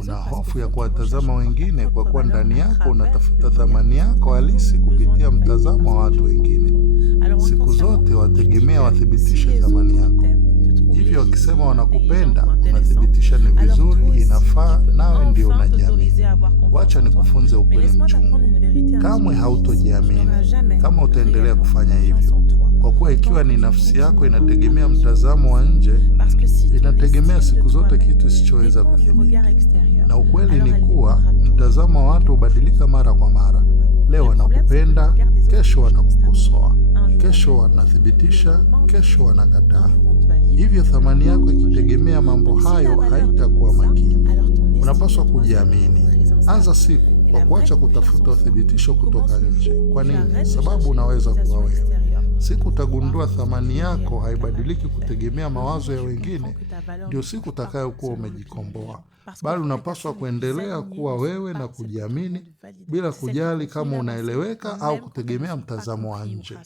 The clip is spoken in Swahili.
Una hofu ya kuwatazama wengine kwa kuwa ndani yako unatafuta thamani yako halisi kupitia mtazamo wa watu wengine. Siku zote wategemea wathibitishe thamani yako. Hivyo wakisema wanakupenda, unathibitisha ni vizuri, inafaa, nawe ndio unajiamini. Wacha nikufunze ukweli mchungu. Kamwe hautojiamini kama utaendelea kufanya hivyo. Kwa kuwa ikiwa ni nafsi yako inategemea mtazamo wa nje, inategemea siku zote kitu isichoweza kudhibiti. Na ukweli ni kuwa mtazamo wa watu hubadilika mara kwa mara. Leo wanakupenda, kesho wanakukosoa, kesho wanathibitisha, kesho wanakataa. Hivyo thamani yako ikitegemea mambo hayo haitakuwa makini. Unapaswa kujiamini. Anza siku kwa kuacha kutafuta uthibitisho kutoka nje. Kwa nini? Sababu unaweza kuwa wewe. Siku utagundua thamani yako haibadiliki kutegemea mawazo ya wengine, ndio siku utakayokuwa umejikomboa. Bali unapaswa kuendelea kuwa wewe na kujiamini bila kujali kama unaeleweka au kutegemea mtazamo wa nje.